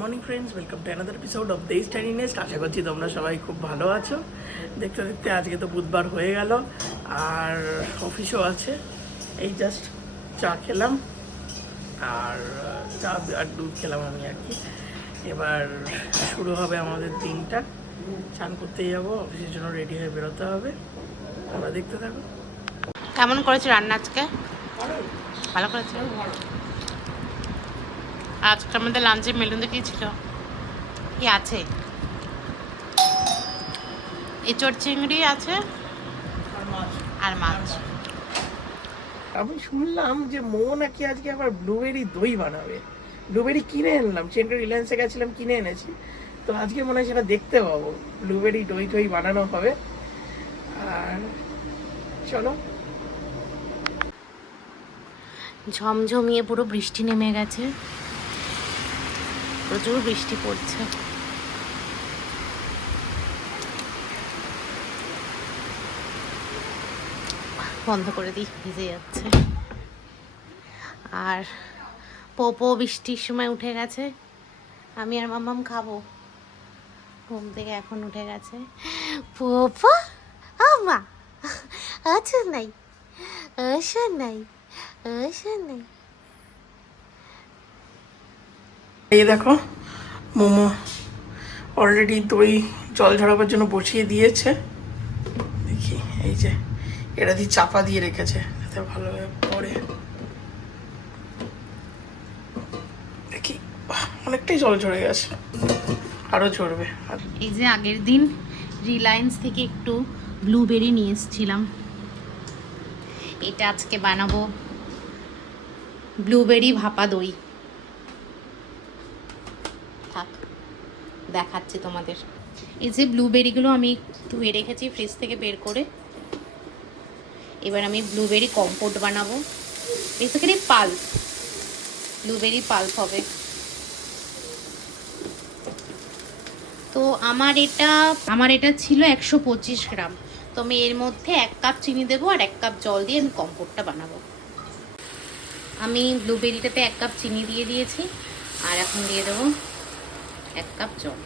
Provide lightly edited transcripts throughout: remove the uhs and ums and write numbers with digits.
Morning friends, welcome to another episode of the study nest. আশা করছি তোমরা সবাই খুব ভালো আছো। দেখতে দেখতে আজকে তো বুধবার হয়ে গেল আর অফিসও আছে। এই জাস্ট চা খেলাম আর চা আর দুধ খেলাম আমি আর কি। এবার শুরু হবে আমাদের দিনটা। চান করতে যাবো, অফিসের জন্য রেডি হয়ে বেরোতে হবে। তোমরা দেখতে থাকো। কেমন করেছে রান্না আজকে? ভালো করেছে। আজকে আমাদের লাঞ্চে মেনুতে কি ছিল? কি আছে? এঁচড় চিংড়ি আছে আর মাছ। আমি শুনলাম যে মো নাকি আজকে আবার ব্লুবেরি দই বানাবে। ব্লুবেরি কিনে আনলাম, চেন্টার রিলায়েন্সে গেছিলাম, কিনে এনেছি। তো আজকে মনে হয় সেটা দেখতে পাবো, ব্লুবেরি দই টই বানানো হবে। আর চলো। ঝমঝমিয়ে পুরো বৃষ্টি নেমে গেছে, প্রচুর বৃষ্টি পড়ছে। বন্ধ করে দিই, ভিজে যাচ্ছে। আর পোপো বৃষ্টির সময় উঠে গেছে। আমি আর মাম্মাম খাবো। ঘুম থেকে এখন উঠে গেছে। পোপো আমা আচ্ছা নাই, আচ্ছা নাই, আচ্ছা নাই। এই দেখো, মোমো অলরেডি দই জল ঝরাবার জন্য বসিয়ে দিয়েছে। দেখি, এই যে এটা দিয়ে চাপা দিয়ে রেখেছে যাতে ভালোভাবে পড়ে। দেখি, অনেকটাই জল ঝরে গেছে, আরো ঝরবে। এই যে আগের দিন রিলায়েন্স থেকে একটু ব্লুবেরি নিয়ে এসেছিলাম। এটা আজকে বানাবো ব্লুবেরি ভাপা দই। থাক, দেখাচ্ছি তোমাদের। এই যে ব্লুবেরিগুলো আমি ধুয়ে রেখেছি ফ্রিজ থেকে বের করে। এবার আমি ব্লুবেরি কম্পোট বানাবো। বেসিক্যালি পাল্প, ব্লুবেরি পাল্প হবে। তো আমার এটা ছিল 125 গ্রাম। তো আমি এর মধ্যে 1 কাপ চিনি দেবো আর 1 কাপ জল দিয়ে আমি কম্পোটটা বানাবো। আমি ব্লুবেরিটাতে 1 কাপ চিনি দিয়ে দিয়েছি আর এখন দিয়ে দেবো 1 কাপ জল।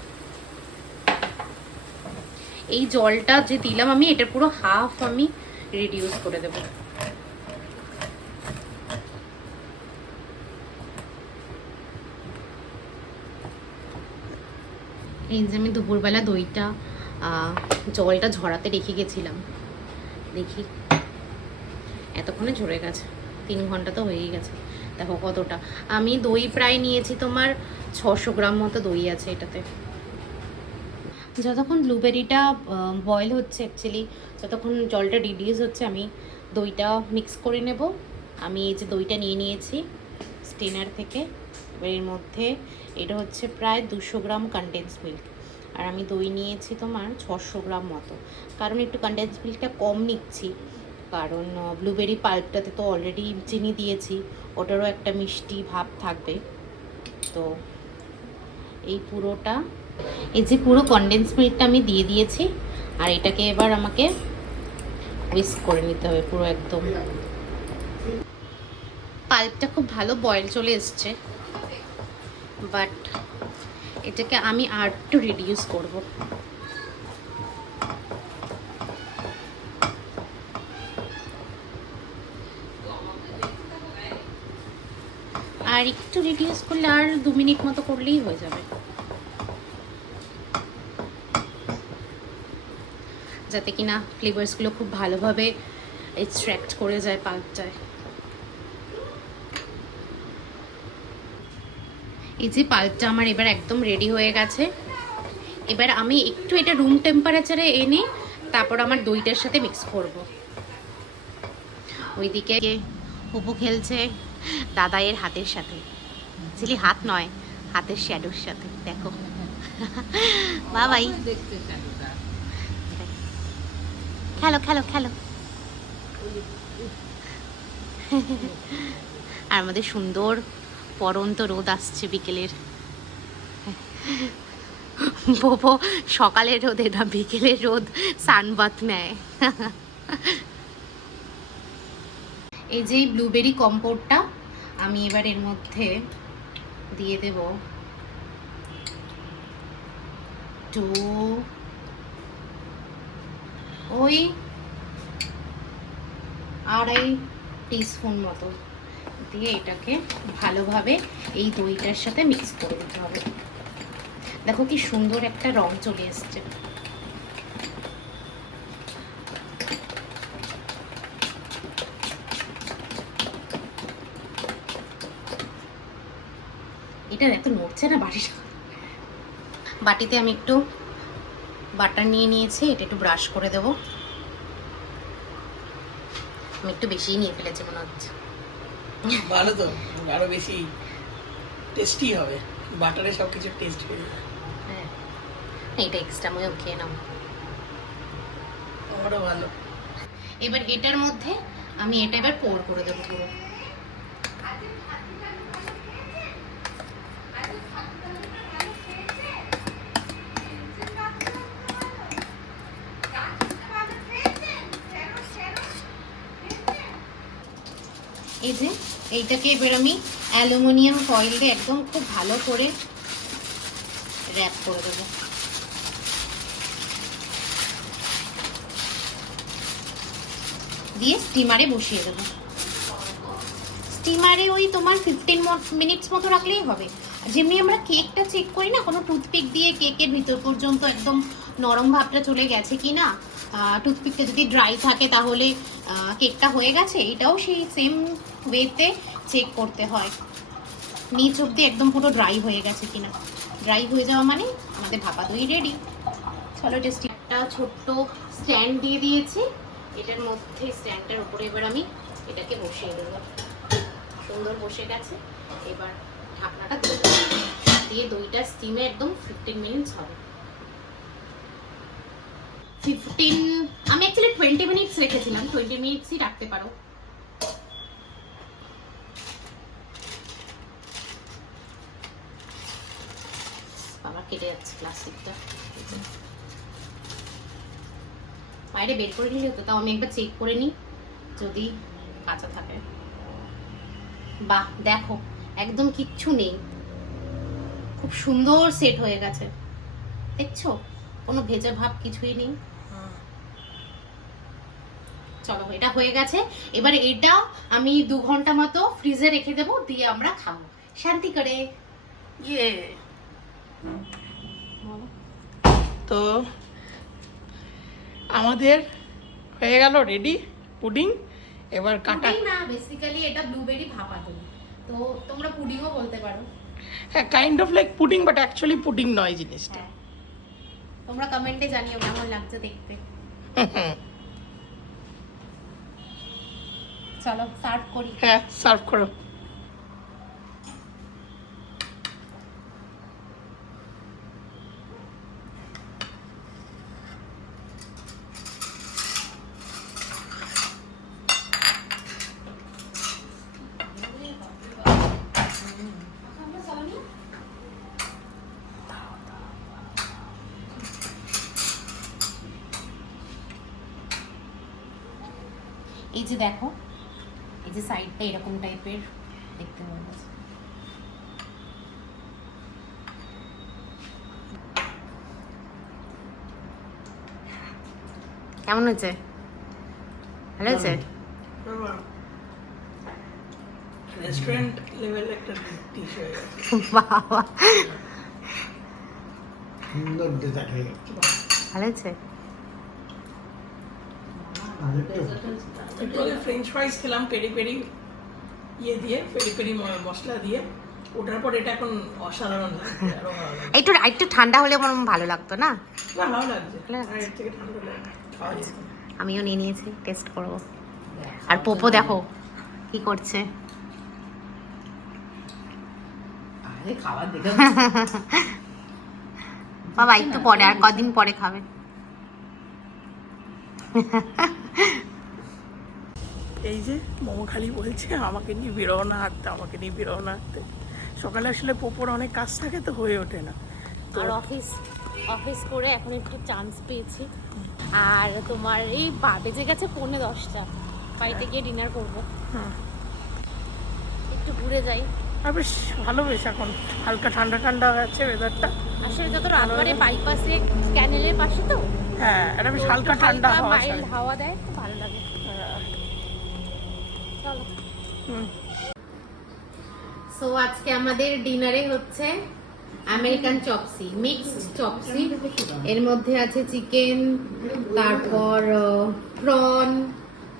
এই জলটা যে দিলাম আমি, এটা পুরো হাফ আমি রিডিউস করে দেব। এই যে আমি দুপুরবেলা দইটা জলটা ঝরাতে রেখে গেছিলাম, দেখি এতক্ষণে ঝরে গেছে। 3 ঘন্টা তো হয়েই গেছে। দেখো কতটা আমি দই প্রায় নিয়েছি, তোমার 600 গ্রাম মতো দই আছে এটাতে। যতক্ষণ ব্লুবেরিটা বয়েল হচ্ছে, অ্যাকচুয়ালি যতক্ষণ জলটা রিডিউস হচ্ছে, আমি দইটা মিক্স করে নেব। আমি এই যে দইটা নিয়ে নিয়েছি স্টেনার থেকে। এবার এর মধ্যে এটা হচ্ছে প্রায় 200 গ্রাম কনডেন্স মিল্ক, আর আমি দই নিয়েছি তোমার 600 গ্রাম মতো। কারণ একটু কনডেন্স মিল্কটা কম নিচ্ছি, কারণ ব্লুবেরি পাল্পটাতে তো অলরেডি চিনি দিয়েছি, ওটারও একটা মিষ্টি ভাব থাকবে। তো এই পুরোটা, এই যে পুরো কনডেন্স মিল্কটা আমি দিয়ে দিয়েছি, আর এটাকে এবার আমাকে হুইস্ক করে নিতে হবে পুরো একদম। পাল্পটা খুব ভালো বয়েল চলে এসছে, বাট এটাকে আমি আর একটু রিডিউস করব। আর একটু রিডিউস করলে আর 2 মিনিট মতো করলেই হয়ে যাবে, যাতে কিনা ফ্লেভারসগুলো খুব ভালোভাবে এক্সট্র্যাক্ট করে যায় পাল্পটায়। এই যে পাল্পটা আমার এবার একদম রেডি হয়ে গেছে। এবার আমি একটু এটা রুম টেম্পারেচারে এনে তারপর আমার দইটার সাথে মিক্স করব। ওইদিকে পুপু খেলছে দাদাইয়ের হাতের সাথে। অ্যাকচুয়ালি হাত নয়, হাতের শ্যাডোর সাথে। দেখো বাবাই, খেলো খেলো খেলো। আর আমাদের সুন্দর পরন্ত রোদ আসছে বিকেলের। পোপো সকালের রোদে না বিকেলের রোদ সানবাত নেয়। এই যে ব্লুবেরি কম্পোটটা আমি এবার এর মধ্যে দিয়ে দেব একটু ওই 2.5 টিস্পুন মতো দিয়ে এটাকে ভালোভাবে এই দইটার সাথে মিক্স করে দিতে হবে। দেখো কি সুন্দর একটা রং চলে এসছে। এটা এত নড়ছে না বাটিতে আমি একটু বাটার নিয়ে নিয়েছি, এটা একটু ব্রাশ করে দেব। আমি একটু বেশিই নিয়ে ফেলেছি মনে হচ্ছে। ভালো তো, আরো বেশি টেস্টি হবে, বাটারে সবকিছু টেস্ট হয়ে যাবে। হ্যাঁ, এটা এক্সট্রা ময়ও খেয়ে নাও। আমারও ভালো। এবার এটার মধ্যে আমি এটা এবার পোর করে দেবো পুরো। এই যে এইটাকে এবার আমি অ্যালুমিনিয়াম ফয়েল দিয়ে একদম খুব ভালো করে র‍্যাপ করে দেবো। দিয়ে স্টিমারে বসিয়ে দেবো। স্টিমারে ওই তোমার 15 মিনিটস মতো রাখলেই হবে। যেমনি আমরা কেকটা চেক করি না, কোনো টুথপিক দিয়ে কেকের ভিতর পর্যন্ত একদম নরম ভাবটা চলে গেছে কি না, টুথপিকটা যদি ড্রাই থাকে তাহলে কেকটা হয়ে গেছে। এটাও সেই সেম ওয়েতে চেক করতে হয়, নিচ অব্দি একদম পুরো ড্রাই হয়ে গেছে কিনা। ড্রাই হয়ে যাওয়া মানে আমাদের ভাপা দই রেডি। চলো টেস্টি। একটা ছোট্ট স্ট্যান্ড দিয়ে দিয়েছি, এটার মধ্যে স্ট্যান্ডটার উপরে এবার আমি এটাকে বসিয়ে দেবো। সুন্দর বসে গেছে। এবার ঢাকনাটা দিয়ে দইটা স্টিমে একদম 15 মিনিটস হবে। 15, আমি অ্যাকচুয়ালি 20 মিনিটস রেখেছিলাম, 20 মিনিটসই রাখতে পারো। বাবা কেটে যাচ্ছে প্লাস্টিকটা, বাইরে বের করে নিলে হতো। তাও আমি একবার চেক করে নিই যদি কাঁচা থাকে। বাহ, দেখো একদম কিচ্ছু নেই, খুব সুন্দর সেট হয়ে গেছে। দেখছো কোনো ভেজা ভাব কিছুই নেই। চলো এটা হয়ে গেছে। এবার এটা আমি 2 ঘন্টা মতো ফ্রিজে রেখে দেবো, দিয়ে আমরা খাবো শান্তি করে। ইয়ে তো আমাদের হয়ে গেল রেডি পুডিং। এবার কাটা। পুডিং না, বেসিক্যালি এটা ব্লুবেরি ভাপা দই, তো তোমরা পুডিংও বলতে পারো। হ্যাঁ, kind of like pudding, but actually pudding নয় জিনিসটা। হ্যাঁ, তোমরা কমেন্টে জানিও কেমন লাগছে দেখতে। চলো সার্ভ করি। হ্যাঁ, সার্ভ করো। এই যে দেখো, এই যে সাইডটা এরকম টাইপের দেখতে হয়ে গেছে। কেমন হয়েছে? ভালো হয়েছে? রেস্টুরেন্ট লেভেল একটা ডিশ হয়ে গেছে। বাবা সুন্দর ডেজার্ট হয়ে গেছে। ভালো হয়েছে। একটু আগে ফ্রেঞ্চ ফ্রাইস খেলাম পেরি পেরি ইয়ে দিয়ে, পেরি পেরি মশলা দিয়ে। ওটার পর এটা এখন অসাধারণ লাগছে, আরো ভালো লাগছে। একটু ঠান্ডা হলে আমার ভালো লাগতো না। না, ভালো লাগছে। ভালো লাগছে। আর এর থেকে ঠান্ডা লাগে খাওয়া যেত। আমিও নিয়ে নিয়েছি, টেস্ট করব। আর পোপো দেখো কি করছে। আরে খাবার দেখে বাবা একটু পরে, আর কদিন পরে খাবে। এই যে মোমো খালি বলছে আমাকে নিয়ে বেরোও না হাঁটতে, আমাকে নিয়ে বেরোও না হাঁটতে। সকালে আসলে পোপোর অনেক কাজ থাকে তো হয়ে ওঠে না। আর অফিস করে এখন একটু চান্স পেয়েছি। আর তোমার এই বেজে গেছে 9:45, বাড়িতে গিয়ে ডিনার করবো। হুম। একটু ঘুরে যাই। আর বেশ ভালো, বেশ এখন হালকা ঠান্ডা ঠান্ডা আছে ওয়েদারটা। আসলে যত রাত করে বাইপাসে ক্যানেলের পাশে তো হ্যাঁ, এটা বেশ হালকা ঠান্ডা হাওয়া মাইল্ড ছাড়ে। হাওয়া দেয়, খুব ভালো লাগে। চলো। হুম। সো আজকে আমাদের ডিনারে হচ্ছে আমেরিকান চপসি, মিক্সড চপসি। এর মধ্যে আছে চিকেন, তারপর প্রন,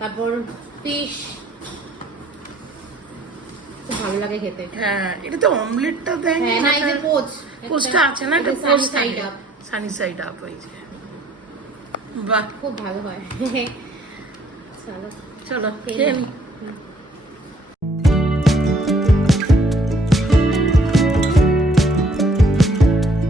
তারপর ফিশ। খুব ভালো লাগে খেতে। হ্যাঁ, এটা তো অমলেটটা দেয় হ্যাঁ না, এই যে পোচ, পোস্টটা আছে না, এটা Sunny post side up, Sunny side up ওই যে। বাহ, খুব ভালো হয়। চলো চলো খেয়ে খেয়ে নিই। নিই।